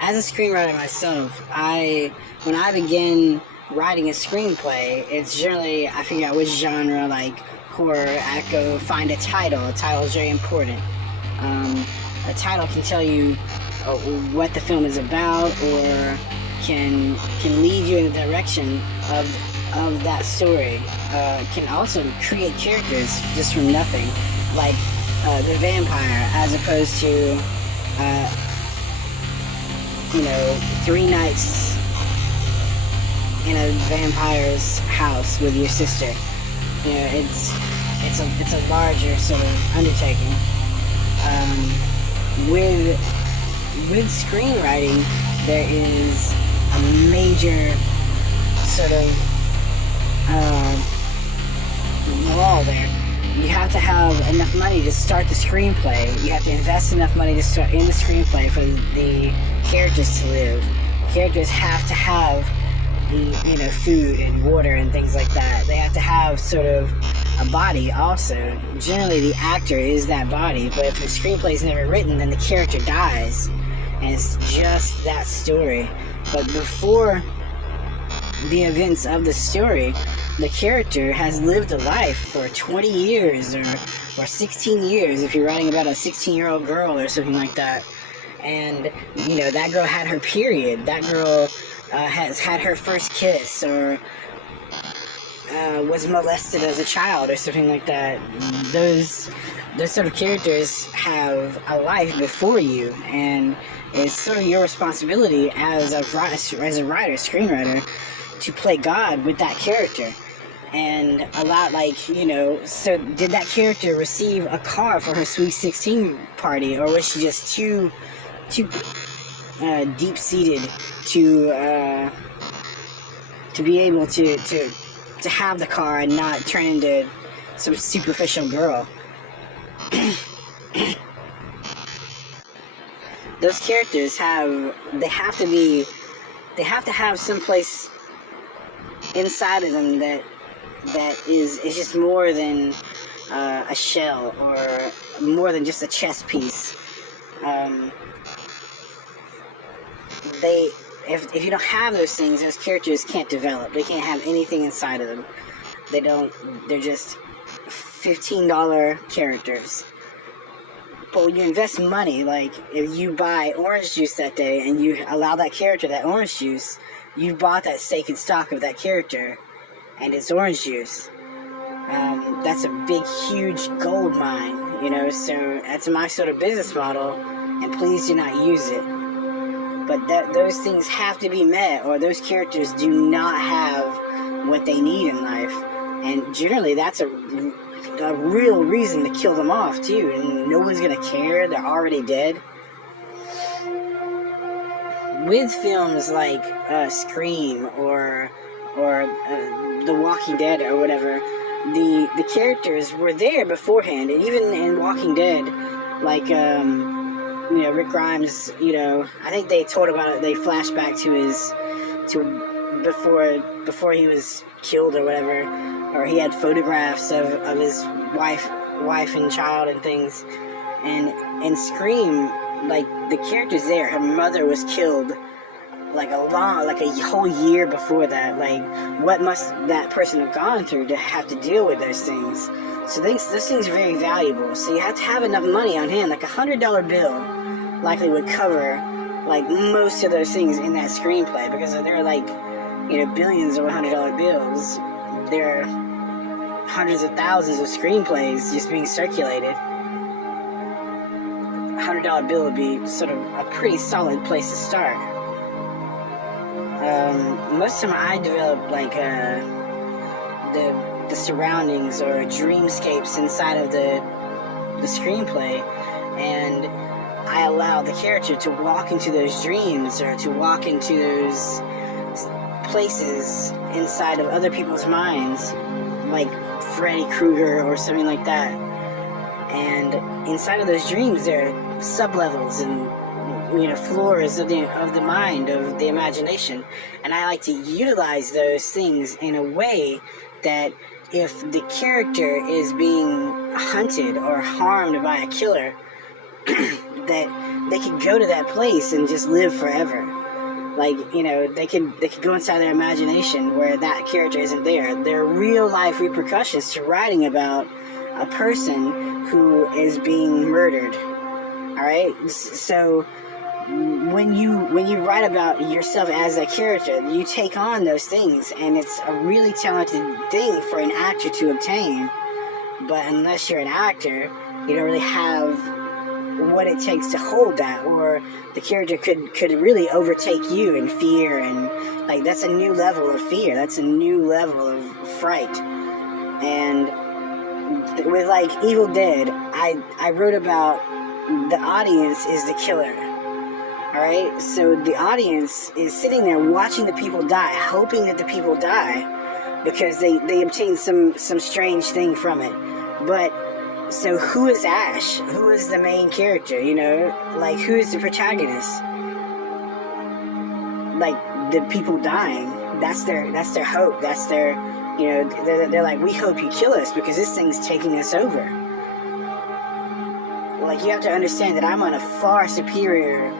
as a screenwriter myself, when I begin writing a screenplay, it's generally I figure out which genre, like horror. I go find a title. A title is very important. Um, a title can tell you what the film is about, or can lead you in the direction of that story. Can also create characters just from nothing, like the vampire, as opposed to uh, 3 nights in a vampire's house with your sister. It's a larger sort of undertaking. With screenwriting, there is a major sort of law there. You have to have enough money to start the screenplay. You have to invest enough money to start in the screenplay for the characters to live. Characters have to have food and water and things like that. They have to have sort of a body also. Generally, the actor is that body, but if the screenplay is never written, then the character dies, and it's just that story. But before the events of the story, the character has lived a life for 20 years or 16 years if you're writing about a 16-year-old girl or something like that. And, that girl had her period. That girl has had her first kiss, or was molested as a child or something like that. Those sort of characters have a life before you, and it's sort of your responsibility as a writer, screenwriter, to play God with that character. And a lot so did that character receive a car for her Sweet 16 party, or was she just too deep-seated to be able to have the car and not turn into some superficial girl? Those characters have to have some place inside of them that is just more than a shell, or more than just a chess piece. If you don't have those things, those characters can't develop. They can't have anything inside of them. They're just $15 characters. But when you invest money, like if you buy orange juice that day and you allow that character that orange juice, you bought that stake and stock of that character, and it's orange juice. That's a big, huge gold mine, so that's my sort of business model, and please do not use it. But those things have to be met, or those characters do not have what they need in life. And generally, that's a real reason to kill them off, too. And no one's going to care. They're already dead. With films like Scream or The Walking Dead or whatever, the characters were there beforehand. And even in Walking Dead, like Rick Grimes, I think they told about it. They flashed back to before he was killed or whatever, or he had photographs of his wife and child and things. And in Scream, like the characters there, her mother was killed like a whole year before that. Like, what must that person have gone through to have to deal with those things? So those things are very valuable. So you have to have enough money on hand. Like $100 bill likely would cover like most of those things in that screenplay, because there are like billions of $100 bills. There are hundreds of thousands of screenplays just being circulated. $100 bill would be sort of a pretty solid place to start. Most of the time I develop like the surroundings or dreamscapes inside of the screenplay, and I allow the character to walk into those dreams, or to walk into those places inside of other people's minds, like Freddy Krueger or something like that. And inside of those dreams, there are sublevels and floors of the mind, of the imagination, and I like to utilize those things in a way that if the character is being hunted or harmed by a killer, that they could go to that place and just live forever. Like, you know, they could go inside their imagination where that character isn't there. There are real life repercussions to writing about a person who is being murdered. All right, so when you write about yourself as a character, you take on those things, and it's a really talented thing for an actor to obtain. But unless you're an actor, you don't really have what it takes to hold that, or the character could really overtake you in fear, and like that's a new level of fear, that's a new level of fright. And with like Evil Dead, I wrote about the audience is the killer. Alright, so the audience is sitting there watching the people die, hoping that the people die, because they obtain some strange thing from it. But so who is Ash? Who is the main character? You know, like who is the protagonist? Like the people dying. That's their hope. That's their, you know, they're like, we hope you kill us because this thing's taking us over. Like you have to understand that I'm on a far superior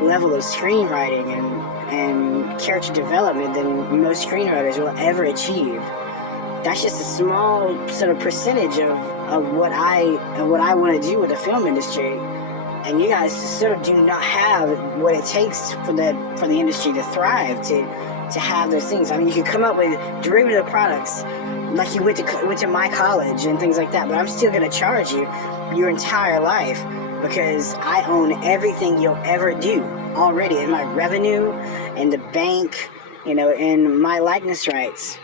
level of screenwriting and character development than most screenwriters will ever achieve. That's just a small sort of percentage of what I want to do with the film industry, and you guys sort of do not have what it takes for the industry to thrive, to have those things. I mean, you can come up with derivative products like you went to my college and things like that, but I'm still going to charge you your entire life because I own everything you'll ever do already in my revenue, in the bank, you know, in my likeness rights.